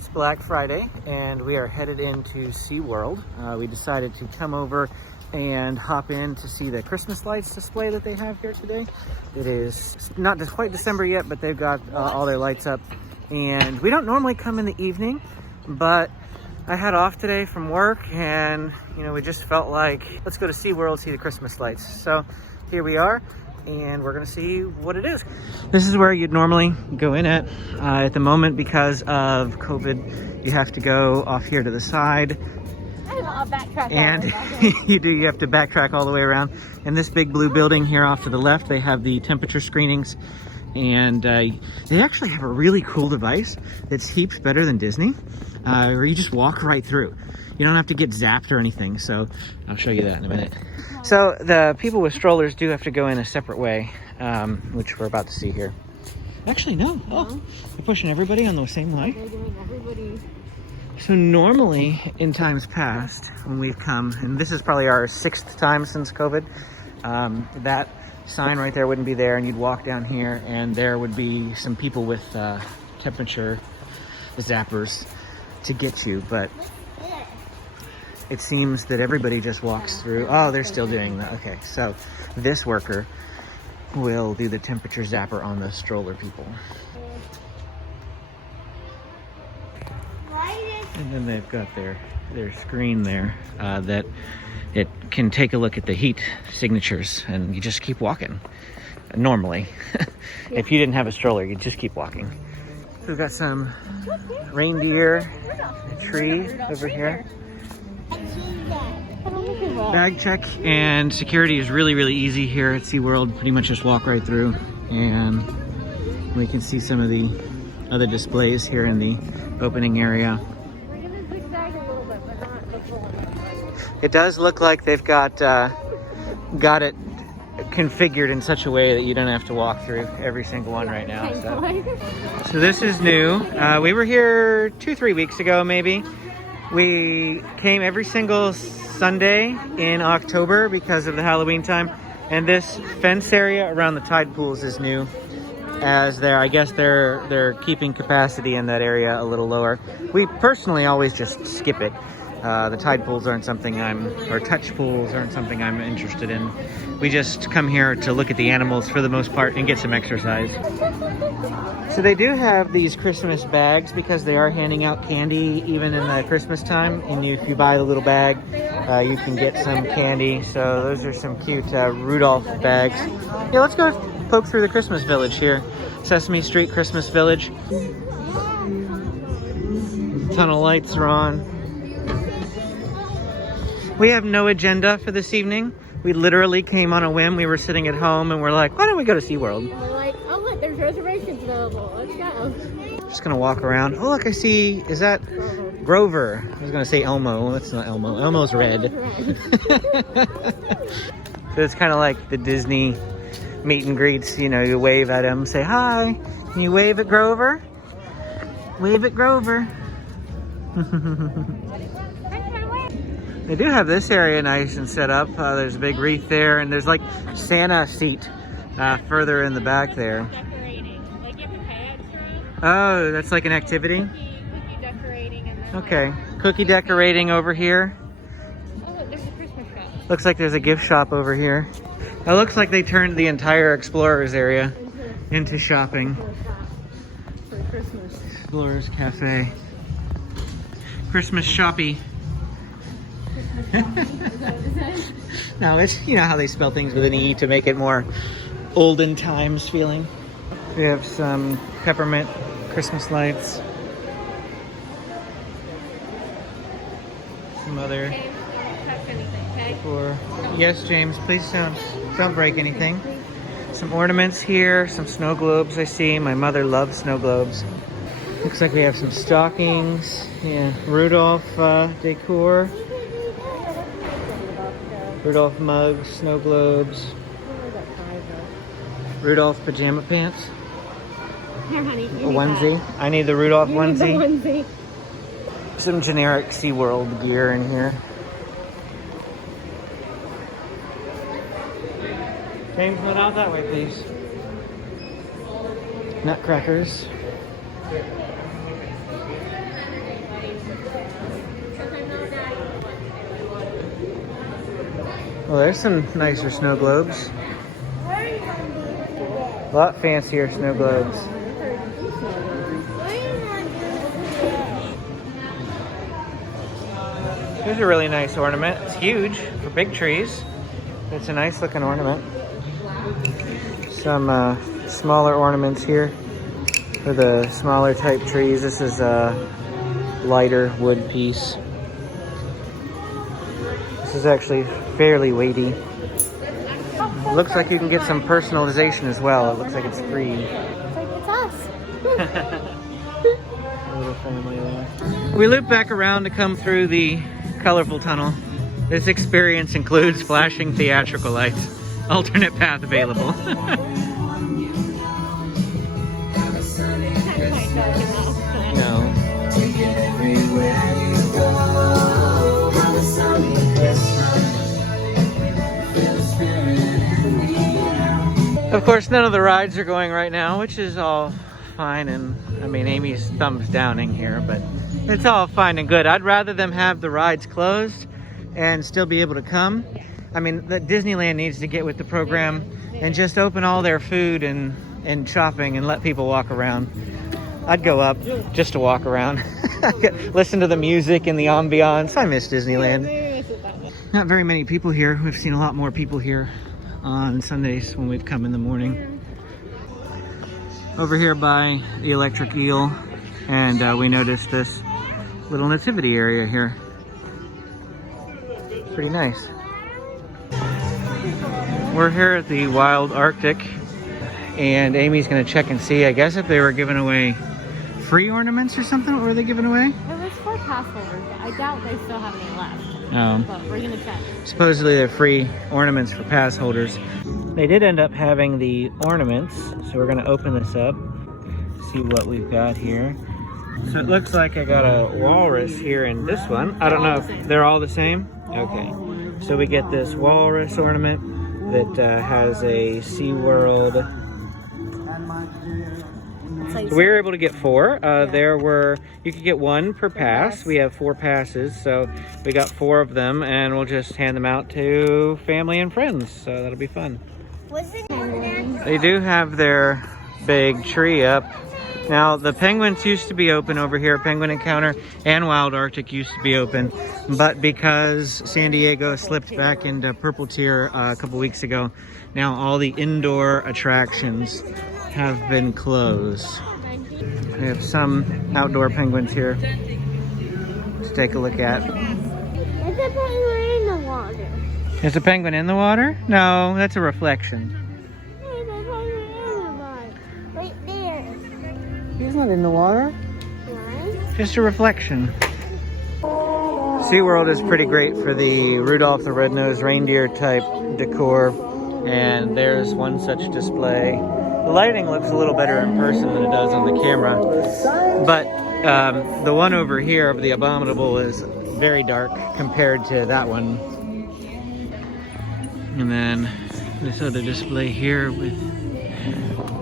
It's Black Friday and we are headed into SeaWorld. We decided to come over and hop in to see the Christmas lights display that they have here today. It is not quite December yet, but they've got all their lights up. And we don't normally come in the evening, but I had off today from work and we just felt like, let's go to SeaWorld, see the Christmas lights. So here we are. And we're gonna see what it is. This is where you'd normally go in at the moment, because of COVID, you have to go off here to the side. I'll backtrack. And you have to backtrack all the way around. In this big blue building here off to the left, they have the temperature screenings. And they actually have a really cool device that's heaps better than Disney, where you just walk right through. You don't have to get zapped or anything, so I'll show you that in a minute. So the people with strollers do have to go in a separate way, which we're about to see here. Actually, no. Oh, they're pushing everybody on the same line. They're doing everybody. So normally, in times past, when we've come, and this is probably our 6th time since COVID, that sign right there wouldn't be there, and you'd walk down here, and there would be some people with temperature zappers to get you, but it seems that everybody just walks through. Oh, they're still doing that. Okay, so this worker will do the temperature zapper on the stroller people. And then they've got their screen there that it can take a look at the heat signatures, and you just keep walking. Normally, if you didn't have a stroller, you'd just keep walking. So we've got some reindeer, a tree over here. Bag check and security is really, really easy here at SeaWorld. Pretty much just walk right through, and we can see some of the other displays here in the opening area. We're gonna zigzag a little bit, but not the full. It does look like they've got it configured in such a way that you don't have to walk through every single one right now. So this is new. We were here 2-3 weeks ago, maybe. We came every single Sunday in October because of the Halloween time, and this fence area around the tide pools is new, as I guess they're keeping capacity in that area a little lower. We personally always just skip it. The tide pools aren't something or touch pools aren't something I'm interested in. We just come here to look at the animals for the most part and get some exercise. So they do have these Christmas bags because they are handing out candy even in the Christmas time. And if you buy the little bag, you can get some candy. So those are some cute Rudolph bags. Yeah, let's go poke through the Christmas Village here. Sesame Street Christmas Village. A ton of lights are on. We have no agenda for this evening. We literally came on a whim. We were sitting at home and we're like, why don't we go to SeaWorld? We're like, oh look, there's reservations available. Let's go. Just gonna walk around. Oh look, I see, is that Grover? I was gonna say Elmo. That's not Elmo. Elmo's red. So it's kind of like the Disney meet and greets. You wave at him, say hi. Can you wave at Grover? Wave at Grover. They do have this area nice and set up. There's a big wreath there, and there's like Santa seat further in the back there. Decorating. Like you have to pay extra. Oh, that's like an activity? Cookie decorating. And then Okay, cookie decorating over here. oh look, there's a Christmas shop. Looks like there's a gift shop over here. It looks like they turned the entire Explorers area into shopping. For Christmas. Explorers Cafe. Christmas shoppy. No, it's how they spell things with an E to make it more olden times feeling. We have some peppermint Christmas lights. Some other Touch anything, okay? decor. Yes, James, please don't break anything. Some ornaments here, some snow globes I see. My mother loves snow globes. Looks like we have some stockings. Yeah, Rudolph decor. Rudolph mugs, snow globes. Rudolph pajama pants. Here, honey. A onesie. I need the Rudolph You need the onesie. onesie. Some generic SeaWorld gear in here. James, not out that way, please. Nutcrackers. Well, there's some nicer snow globes. A lot fancier snow globes. Here's a really nice ornament. It's huge for big trees. It's a nice looking ornament. Some smaller ornaments here for the smaller type trees. This is a lighter wood piece. This is actually fairly weighty. Looks like you can get some personalization as well. It looks like it's free. It's us. A little family there. We loop back around to come through the colorful tunnel. This experience includes flashing theatrical lights. Alternate path available. No. Of course, none of the rides are going right now, which is all fine. And I mean, Amy's thumbs downing here, but it's all fine and good. I'd rather them have the rides closed and still be able to come. I mean, Disneyland needs to get with the program and just open all their food and shopping and let people walk around. I'd go up just to walk around. Listen to the music and the ambiance. I miss Disneyland. Not very many people here. We've seen a lot more people here on Sundays when we've come in the morning. Over here by the electric eel, and we noticed this little nativity area here. Pretty nice. We're here at the Wild Arctic, and Amy's gonna check and see, I guess, if they were giving away free ornaments or something. What were they giving away? It was for pass holders. I doubt they still have any left. But we're gonna check. Supposedly they're free ornaments for pass holders. They did end up having the ornaments, so we're gonna open this up, see what we've got here. So it looks like I got a walrus here in this one. I don't know if they're all the same. Okay, so we get this walrus ornament that has a SeaWorld. So we were able to get 4. You could get 1 per pass. We have 4 passes, so we got 4 of them, and we'll just hand them out to family and friends. So that'll be fun. They do have their big tree up. Now, the penguins used to be open over here. Penguin Encounter and Wild Arctic used to be open, but because San Diego slipped back into purple tier a couple weeks ago, now all the indoor attractions have been closed. We have some outdoor penguins here to take a look at. There's a penguin in the water. Is a penguin in the water? No, that's a reflection. There's a penguin in the water. Right there. He's not in the water. Why? Just a reflection. SeaWorld is pretty great for the Rudolph the Red-Nosed Reindeer type decor, and there's one such display. The lighting looks a little better in person than it does on the camera, but the one over here, the Abominable, is very dark compared to that one. And then this other display here with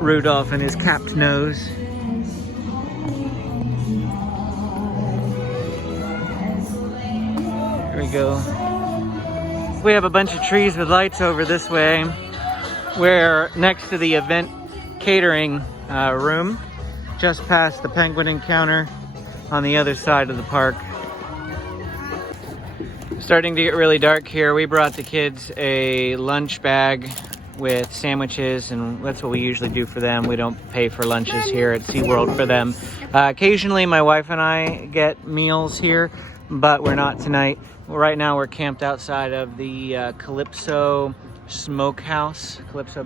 Rudolph and his capped nose. Here we go. We have a bunch of trees with lights over this way. We're next to the event catering room, just past the Penguin Encounter on the other side of the park. Starting to get really dark here. We brought the kids a lunch bag with sandwiches, and that's what we usually do for them. We don't pay for lunches here at SeaWorld for them. Occasionally my wife and I get meals here, but we're not tonight. Right now we're camped outside of the Calypso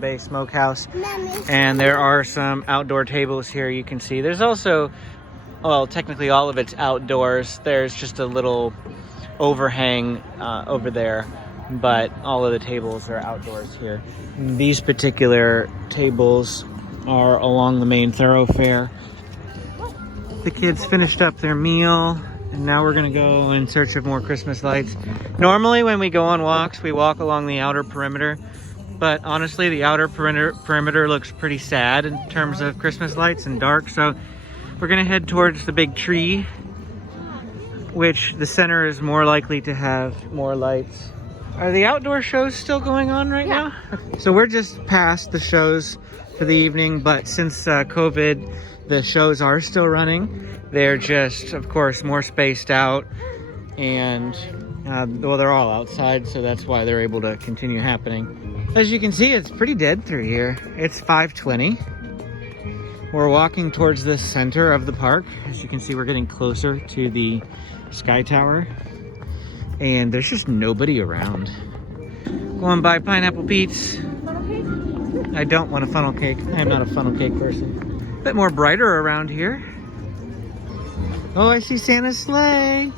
Bay Smokehouse, and there are some outdoor tables here you can see. There's also, well, technically all of it's outdoors. There's just a little overhang over there, but all of the tables are outdoors here. These particular tables are along the main thoroughfare. The kids finished up their meal, and now we're gonna go in search of more Christmas lights. Normally when we go on walks, we walk along the outer perimeter, but honestly the outer perimeter looks pretty sad in terms of Christmas lights and dark, so we're gonna head towards the big tree, which the center is more likely to have more lights. Are the outdoor shows still going on right Yeah. now? So we're just past the shows for the evening, but since COVID, the shows are still running. They're just, of course, more spaced out, and well, they're all outside, so that's why they're able to continue happening. As you can see, it's pretty dead through here. It's 5:20. We're walking towards the center of the park. As you can see, we're getting closer to the Sky Tower, and there's just nobody around. Going by Pineapple Pete's. I don't want a funnel cake. I am not a funnel cake person. A bit more brighter around here. Oh, I see Santa's sleigh.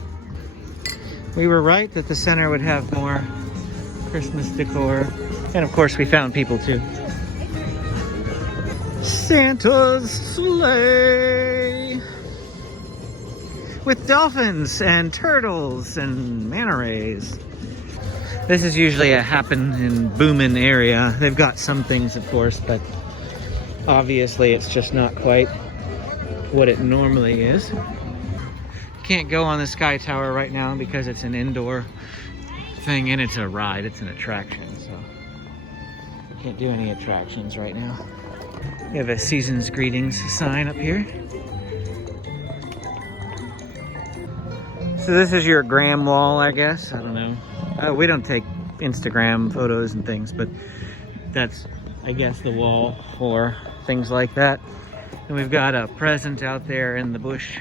We were right that the center would have more Christmas decor. And of course, we found people too. Santa's sleigh with dolphins and turtles and manta rays. This is usually a happen and booming area. They've got some things, of course, but obviously it's just not quite what it normally is. Can't go on the Sky Tower right now because it's an indoor thing and it's a ride, it's an attraction, so can't do any attractions right now. We have a season's greetings sign up here. So this is your gram wall, I guess. I don't know. We don't take Instagram photos and things, but that's, I guess, the wall for things like that. And we've got a present out there in the bush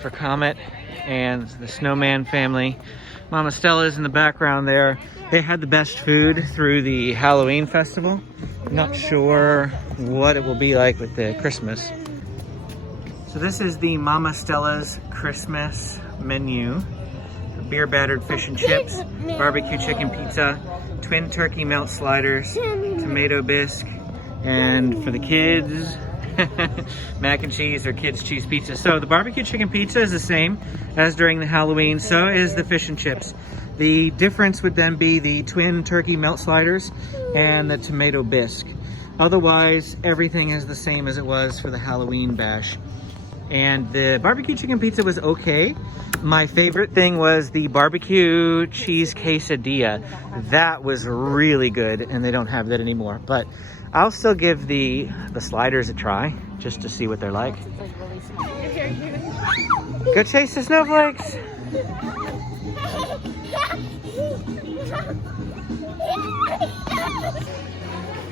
for Comet and the Snowman family. Mama Stella's in the background there. They had the best food through the Halloween festival. Not sure what it will be like with the Christmas. So this is the Mama Stella's Christmas menu. Beer battered fish and chips, barbecue chicken pizza, twin turkey melt sliders, tomato bisque, and for the kids, mac and cheese or kids cheese pizza. So the barbecue chicken pizza is the same as during the Halloween, so is the fish and chips. The difference would then be the twin turkey melt sliders and the tomato bisque. Otherwise, everything is the same as it was for the Halloween bash. And the barbecue chicken pizza was okay. My favorite thing was the barbecue cheese quesadilla. That was really good, and they don't have that anymore. But I'll still give the sliders a try, just to see what they're like. Go chase the snowflakes.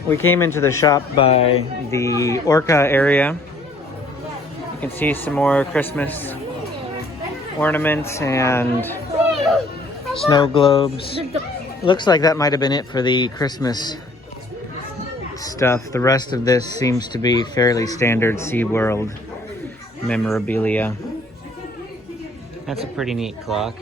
We came into the shop by the Orca area. You can see some more Christmas ornaments and snow globes. Looks like that might have been it for the Christmas stuff. The rest of this seems to be fairly standard SeaWorld memorabilia. That's a pretty neat clock.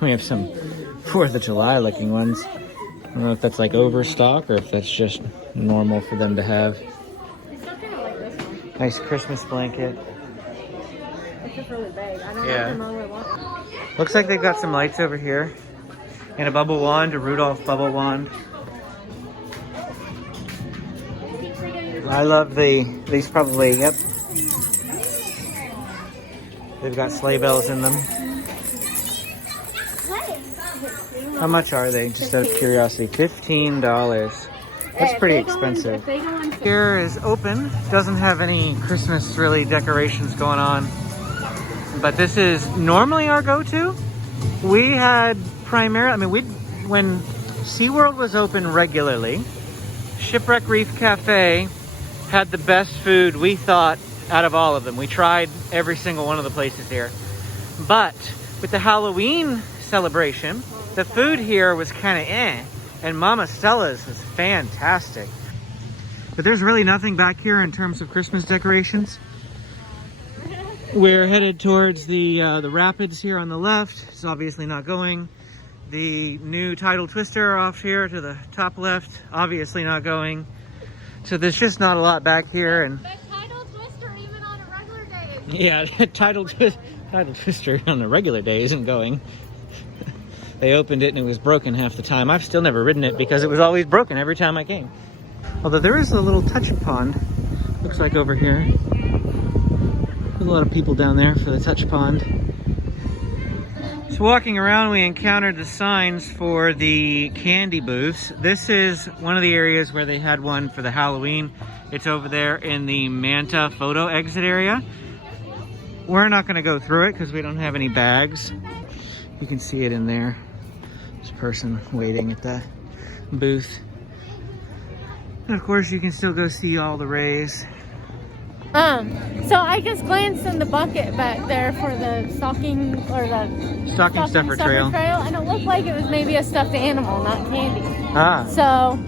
We have some 4th of July looking ones. I don't know if that's like overstock or if that's just normal for them to have. Nice Christmas blanket. It's just really big. I don't Yeah. know if Looks like they've got some lights over here. And a bubble wand, a Rudolph bubble wand. I love these probably, yep. They've got sleigh bells in them. How much are they? Just out of curiosity. $15. That's pretty expensive. Here is open. Doesn't have any Christmas really decorations going on. But this is normally our go-to. We had primarily, when SeaWorld was open regularly, Shipwreck Reef Cafe had the best food we thought out of all of them. We tried every single one of the places here. But with the Halloween celebration, the food here was kind of and Mama Stella's was fantastic. But there's really nothing back here in terms of Christmas decorations. We're headed towards the rapids here on the left. It's obviously not going. The new tidal twister off here to the top left, obviously not going. So there's just not a lot back here. And But tidal twister even on a regular day. yeah, tidal twister on a regular day isn't going. They opened it and it was broken half the time. I've still never ridden it because it was always broken every time I came. Although there is a little touch pond, looks like over here. a lot of people down there for the touch pond. So walking around, we encountered the signs for the candy booths. This is one of the areas where they had one for the Halloween. It's over there in the Manta photo exit area. We're not going to go through it because we don't have any bags. You can see it in there. There's a person waiting at the booth. And of course, you can still go see all the rays. So I just glanced in the bucket back there for the stocking or the Stocking stuffer trail. And it looked like it was maybe a stuffed animal, not candy. Ah. So,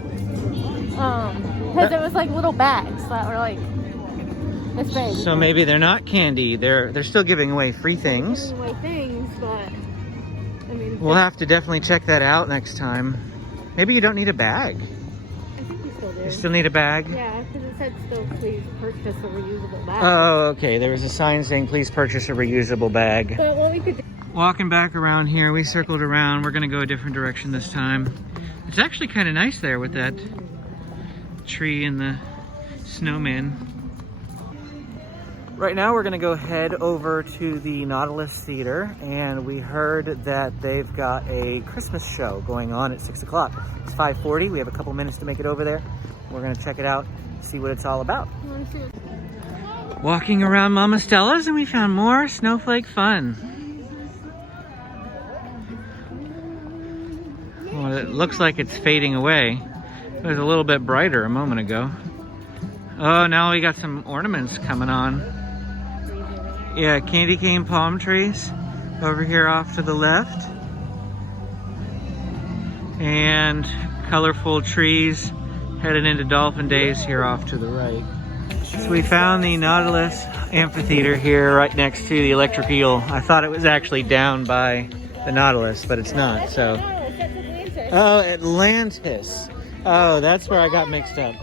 because it was like little bags that were like this big. So maybe they're not candy. They're still giving away free things. Giving away things, but I mean, We'll have to definitely check that out next time. Maybe you don't need a bag. I think you still do. You still need a bag? Yeah, because it said still please purchase a reusable bag. Oh, okay. There was a sign saying please purchase a reusable bag. But what we could do. Walking back around here, we circled around. We're gonna go a different direction this time. It's actually kind of nice there with that tree and the snowman. Right now we're gonna go head over to the Nautilus Theater, and we heard that they've got a Christmas show going on at 6 o'clock. It's 5:40, we have a couple minutes to make it over there. We're gonna check it out, see what it's all about. Walking around Mama Stella's and we found more snowflake fun. Well, it looks like it's fading away. It was a little bit brighter a moment ago. Oh, now we got some ornaments coming on. Yeah, candy cane palm trees over here off to the left. And colorful trees headed into Dolphin Days here off to the right. So we found the Nautilus Amphitheater here right next to the electric eel. I thought it was actually down by the Nautilus, but it's not. So, oh, Atlantis. Oh, that's where I got mixed up.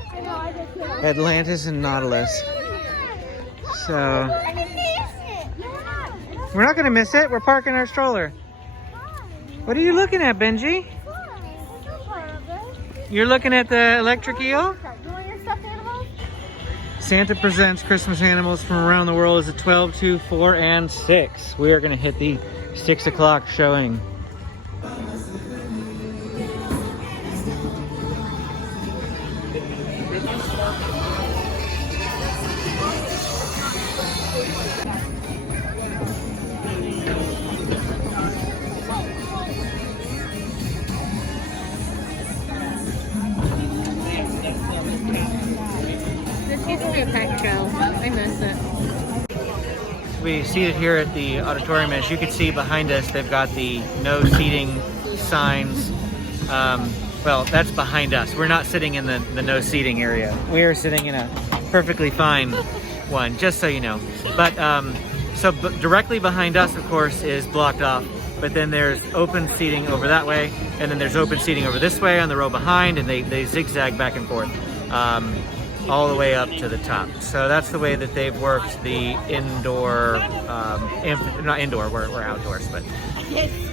Atlantis and Nautilus. So, we're not gonna miss it. We're parking our stroller. What are you looking at, Benji? You're looking at the electric eel? Santa presents Christmas animals from around the world is at 12, 2, 4, and 6. We are going to hit the 6 o'clock showing. I missed it. We seated here at the auditorium. As you can see behind us, they've got the no seating signs. Well, that's behind us. We're not sitting in the no seating area. We are sitting in a perfectly fine one, just so you know. But directly behind us, of course, is blocked off. But then there's open seating over that way, and then there's open seating over this way on the row behind, and they zigzag back and forth. All the way up to the top. So that's the way that they've worked the indoor, not indoor, we're outdoors, but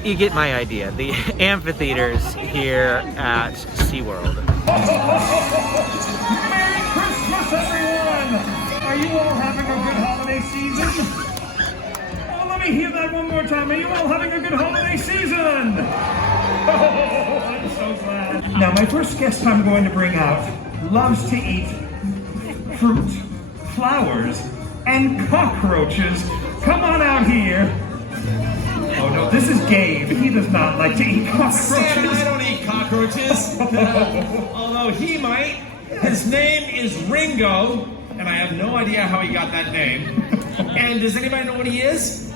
you get my idea. The amphitheaters here at SeaWorld. Merry Christmas, everyone! Are you all having a good holiday season? Oh, let me hear that one more time. Are you all having a good holiday season? Oh, I'm so glad. Now, my first guest I'm going to bring out loves to eat fruit, flowers, and cockroaches. Come on out here. Oh no, this is Gabe. He does not like to eat cockroaches. Sam, I don't eat cockroaches. Although he might. His name is Ringo, and I have no idea how he got that name. And does anybody know what he is?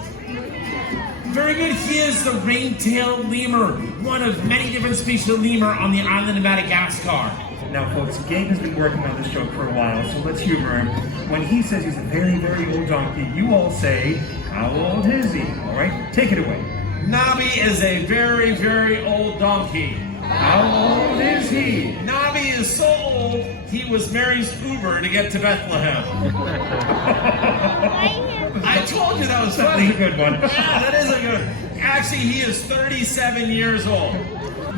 Very good. He is the ring-tailed lemur, one of many different species of lemur on the island of Madagascar. Now, folks, Gabe has been working on this joke for a while, so let's humor him. When he says he's a very, very old donkey, you all say, how old is he? All right, take it away. Nabi is a very, very old donkey. How old is he? Nabi is so old, he was Mary's Uber to get to Bethlehem. I told you that was funny. That's a good one. Yeah, that is a good one. Actually, he is 37 years old.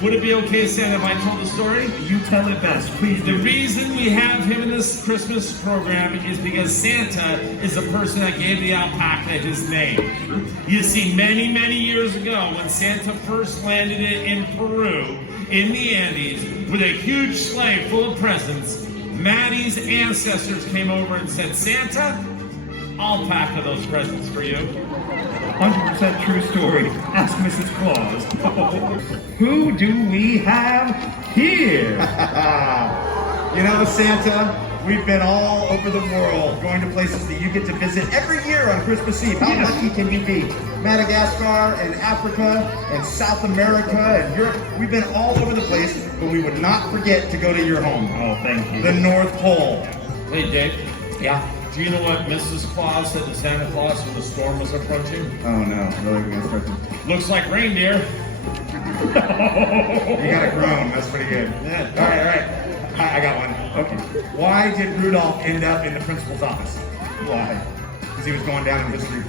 Would it be okay, Santa, if I told the story? You tell it best, please The do. reason we have him in this Christmas program is because Santa is the person that gave the alpaca his name. You see, many, many years ago, when Santa first landed in Peru, in the Andes, with a huge sleigh full of presents, Maddie's ancestors came over and said, Santa, I'll pack those presents for you. 100% true story. Ask Mrs. Claus. Who do we have here? You know, Santa, we've been all over the world, going to places that you get to visit every year on Christmas Eve. How lucky can you be? Madagascar and Africa and South America and Europe. We've been all over the place, but we would not forget to go to your home. Oh, thank you. The North Pole. Hey, Dave. Yeah. Do you know what Mrs. Claus said to Santa Claus when the storm was approaching? Oh no, really? We're gonna start to... Looks like reindeer. You got a groan, that's pretty good. Yeah. All right. I got one. Okay. Why did Rudolph end up in the principal's office? Why? Because he was going down in history.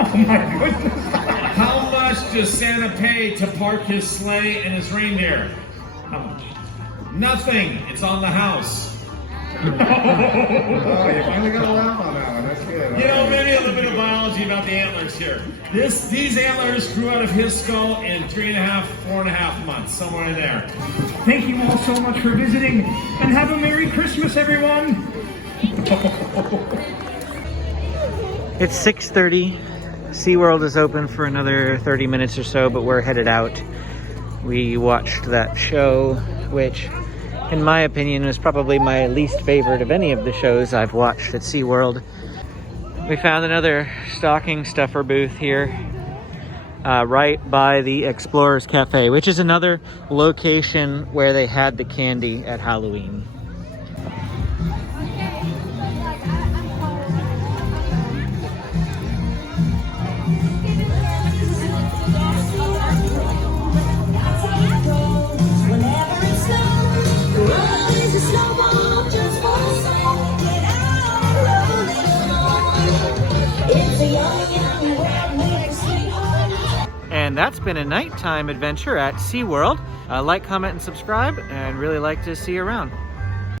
Oh my goodness. How much does Santa pay to park his sleigh and his reindeer? How much? Nothing. It's on the house. Oh, you finally got a laugh on that one. That's good. You know, maybe a little bit of biology about the antlers here. These antlers grew out of his skull in 3.5, 4.5 months, somewhere in there. Thank you all so much for visiting, and have a Merry Christmas, everyone. It's 6:30. SeaWorld is open for another 30 minutes or so, but we're headed out. We watched that show, which, in my opinion, was probably my least favorite of any of the shows I've watched at SeaWorld. We found another stocking stuffer booth here, right by the Explorers Cafe, which is another location where they had the candy at Halloween. And that's been a nighttime adventure at SeaWorld. Like, comment, and subscribe, and really like to see you around.